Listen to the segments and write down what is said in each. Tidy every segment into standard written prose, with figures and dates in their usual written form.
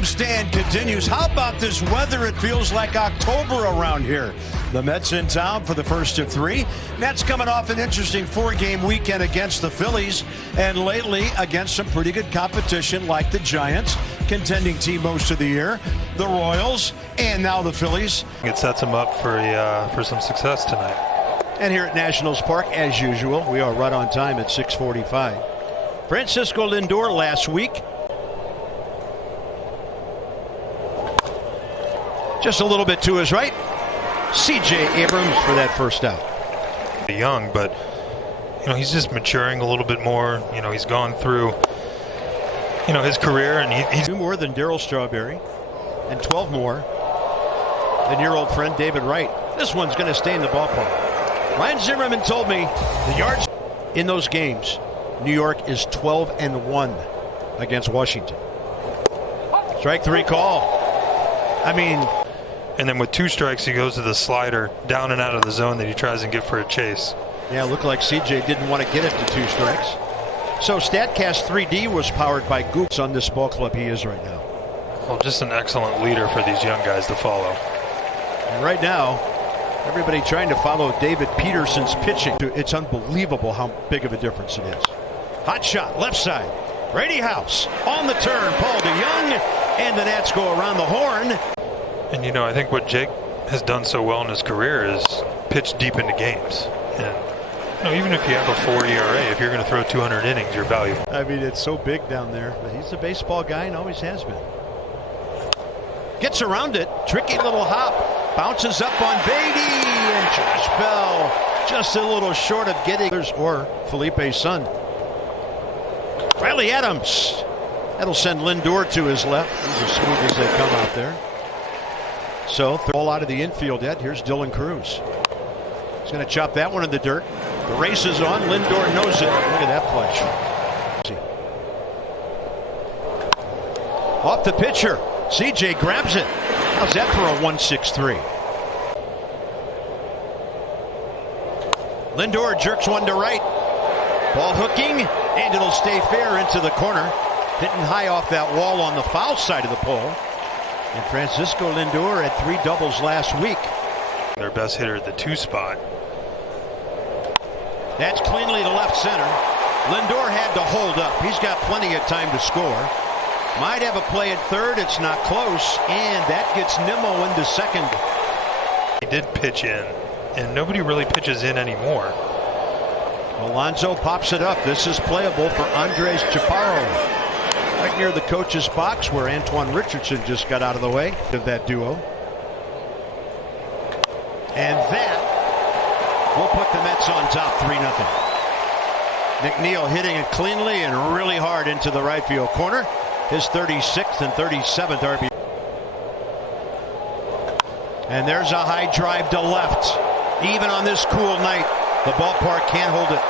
homestand continues. How about this weather? It feels like October around here. The Mets in town for the first of three. Mets coming off an interesting four-game weekend against the Phillies, and lately against some pretty good competition like the Giants, contending team most of the year, the Royals, and now the Phillies. It sets them up for some success tonight. And here at Nationals Park, as usual, we are right on time at 6:45. Francisco Lindor last week. Just a little bit to his right. C.J. Abrams for that first out. Young, but he's just maturing a little bit more. He's gone through his career, and he's 2 more than Darryl Strawberry, and 12 more than your old friend David Wright. This one's going to stay in the ballpark. Ryan Zimmerman told me the yards in those games. New York is 12-1 against Washington. Strike 3 call. And then with 2 strikes, he goes to the slider down and out of the zone that he tries and get for a chase. Yeah, it looked like CJ didn't want to get it to 2 strikes. So StatCast 3D was powered by Goops on this ball club he is right now. Well, just an excellent leader for these young guys to follow. And right now, everybody trying to follow David Peterson's pitching. It's unbelievable how big of a difference it is. Hot shot, left side. Brady House on the turn. Paul DeYoung, and the Nats go around the horn. And I think what Jake has done so well in his career is pitch deep into games. And even if you have a 4 ERA, if you're going to throw 200 innings, you're valuable. It's so big down there, but he's a baseball guy and always has been. Gets around it, tricky little hop, bounces up on Beatty, and Josh Bell just a little short of getting or Felipe's son. Riley Adams. That'll send Lindor to his left. These are smooth as they come out there. So, throw out of the infield yet. Here's Dylan Cruz. He's going to chop that one in the dirt. The race is on. Lindor knows it. Look at that play. Off the pitcher. CJ grabs it. How's that for a 1-6-3? Lindor jerks one to right. Ball hooking, and it'll stay fair into the corner. Hitting high off that wall on the foul side of the pole. And Francisco Lindor had 3 doubles last week. Their best hitter at the 2 spot. That's cleanly to left center. Lindor had to hold up. He's got plenty of time to score. Might have a play at third. It's not close. And that gets Nimmo into second. He did pitch in, and nobody really pitches in anymore. Alonso pops it up. This is playable for Andres Chaparro. Right near the coach's box where Antoine Richardson just got out of the way of that duo. And that will put the Mets on top 3-0. McNeil hitting it cleanly and really hard into the right field corner. His 36th and 37th RBI. And there's a high drive to left. Even on this cool night, the ballpark can't hold it.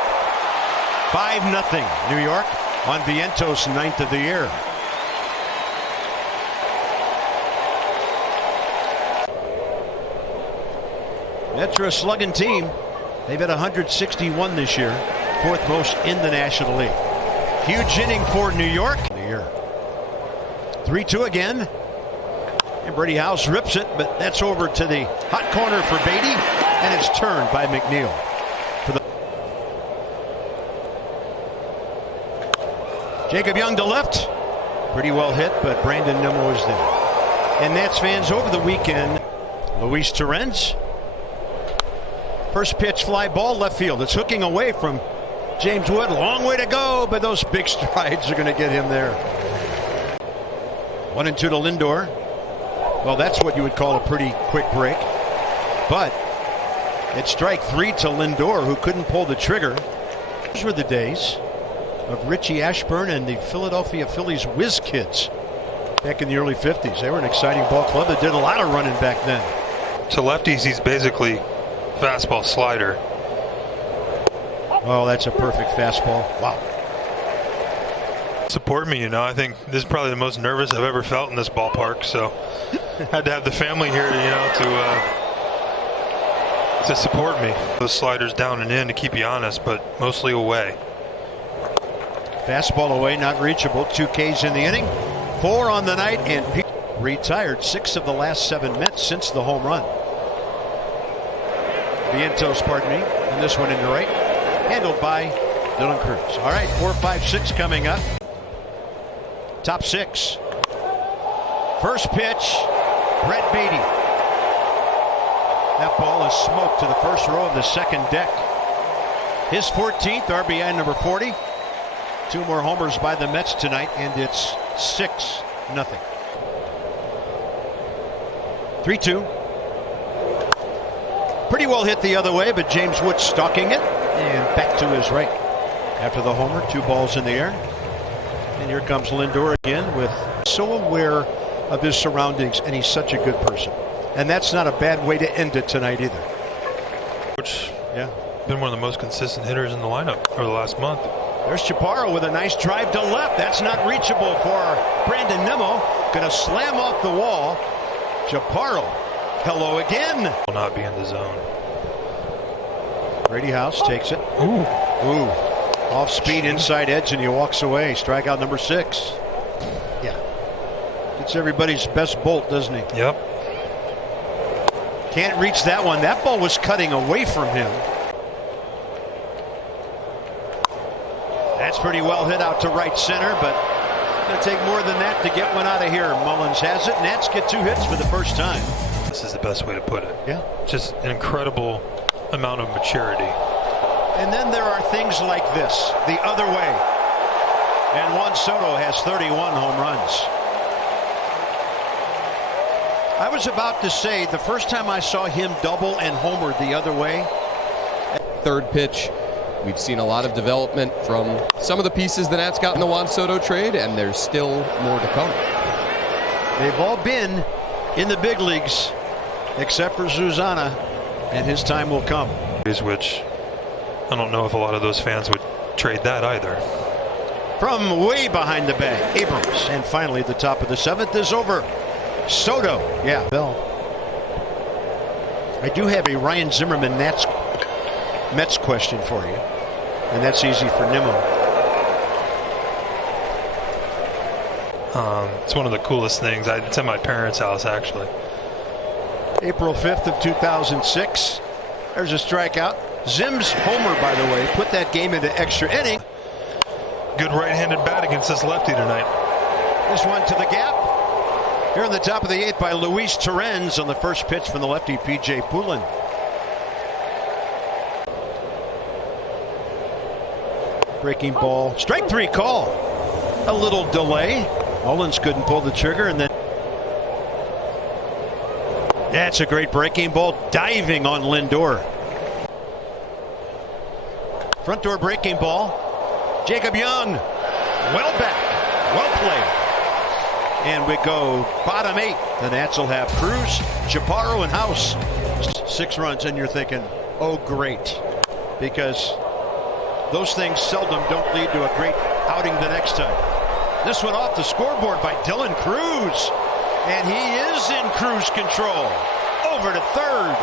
5-0 New York on Vientos' 9th of the year. Mets are a slugging team. They've had 161 this year, 4th most in the National League. Huge inning for New York. 3-2 again. And Brady House rips it, but that's over to the hot corner for Beatty, and it's turned by McNeil. Jacob Young to left. Pretty well hit, but Brandon Nimmo is there. And Nats fans over the weekend. Luis Torrens. First pitch fly ball left field. It's hooking away from James Wood. Long way to go, but those big strides are going to get him there. 1-2 to Lindor. Well, that's what you would call a pretty quick break. But it's strike 3 to Lindor, who couldn't pull the trigger. Those were the days of Richie Ashburn and the Philadelphia Phillies Whiz Kids back in the early 50s. They were an exciting ball club that did a lot of running back then. To lefties, he's basically fastball slider. Oh, that's a perfect fastball. Wow. Support me, I think this is probably the most nervous I've ever felt in this ballpark, so had to have the family here, to support me. Those sliders down and in to keep you honest, but mostly away. Fastball away, not reachable. 2 Ks in the inning. 4 on the night, and retired 6 of the last 7 Mets since the home run. Vientos, pardon me, and this one in the right, handled by Dylan Cruz. All right, 4, 5, 6 coming up. Top 6. First pitch, Brett Beatty. That ball is smoked to the first row of the second deck. His 14th, RBI number 40. 2 more homers by the Mets tonight, and it's 6-0. 3-2. Pretty well hit the other way, but James Wood stalking it, and back to his right. After the homer, 2 balls in the air. And here comes Lindor again, with so aware of his surroundings, and he's such a good person. And that's not a bad way to end it tonight either. Which, been one of the most consistent hitters in the lineup over the last month. There's Chaparro with a nice drive to left. That's not reachable for Brandon Nimmo. Going to slam off the wall. Chaparro, hello again. Will not be in the zone. Brady House takes it. Ooh. Off speed, inside edge, and he walks away. Strikeout number 6. Yeah. It's everybody's best bolt, doesn't he? Yep. Can't reach that one. That ball was cutting away from him. That's pretty well hit out to right center, but it's going to take more than that to get one out of here. Mullins has it. Nats get 2 hits for the first time. This is the best way to put it. Yeah. Just an incredible amount of maturity. And then there are things like this, the other way. And Juan Soto has 31 home runs. I was about to say, the first time I saw him double and homer the other way. Third pitch. We've seen a lot of development from some of the pieces the Nats got in the Juan Soto trade, and there's still more to come. They've all been in the big leagues, except for Zuzana, and his time will come. Which I don't know if a lot of those fans would trade that either. From way behind the bag, Abrams. And finally, the top of the 7th is over. Soto, Bell. I do have a Ryan Zimmerman Mets question for you, and that's easy for Nimmo. It's one of the coolest things. It's at my parents' house, actually. April 5th of 2006. There's a strikeout. Zim's homer, by the way, put that game into extra inning. Good right-handed bat against this lefty tonight. This one to the gap. Here in the top of the 8th by Luis Torrens on the first pitch from the lefty P.J. Poulin. Breaking ball. Strike 3 call. A little delay. Mullins couldn't pull the trigger, and then that's a great breaking ball. Diving on Lindor. Front door breaking ball. Jacob Young. Well back. Well played. And we go bottom 8. The Nats will have Cruz, Chaparro, and House. 6 runs, and you're thinking, oh, great. Because those things seldom don't lead to a great outing the next time. This one off the scoreboard by Dylan Cruz. And he is in cruise control. Over to third.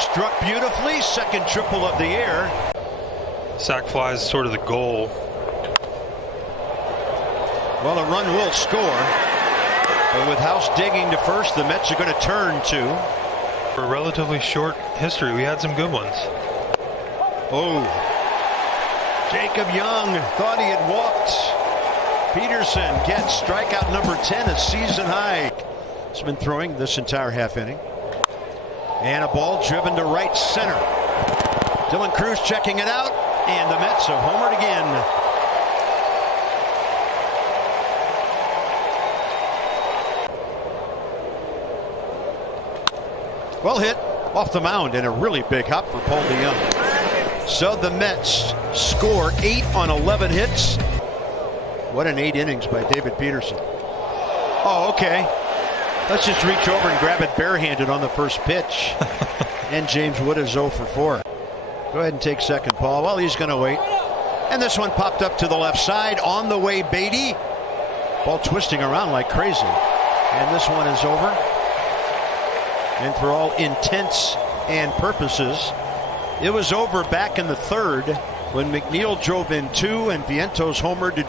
Struck beautifully. Second triple of the year. Sac fly is sort of the goal. Well, a run will score. But with House digging to first, the Mets are going to turn to. For a relatively short history, we had some good ones. Oh. Jacob Young thought he had walked. Peterson gets strikeout number 10, a season high. He's been throwing this entire half inning. And a ball driven to right center. Dylan Cruz checking it out. And the Mets have homered again. Well hit off the mound, and a really big hop for Paul DeYoung. So the Mets score 8 on 11 hits. What an 8 innings by David Peterson. Oh, okay. Let's just reach over and grab it barehanded on the first pitch. And James Wood is 0 for 4. Go ahead and take second, Paul. Well, he's going to wait. And this one popped up to the left side. On the way, Beatty. Ball twisting around like crazy. And this one is over. And for all intents and purposes, it was over back in the 3rd when McNeil drove in 2 and Vientos homered to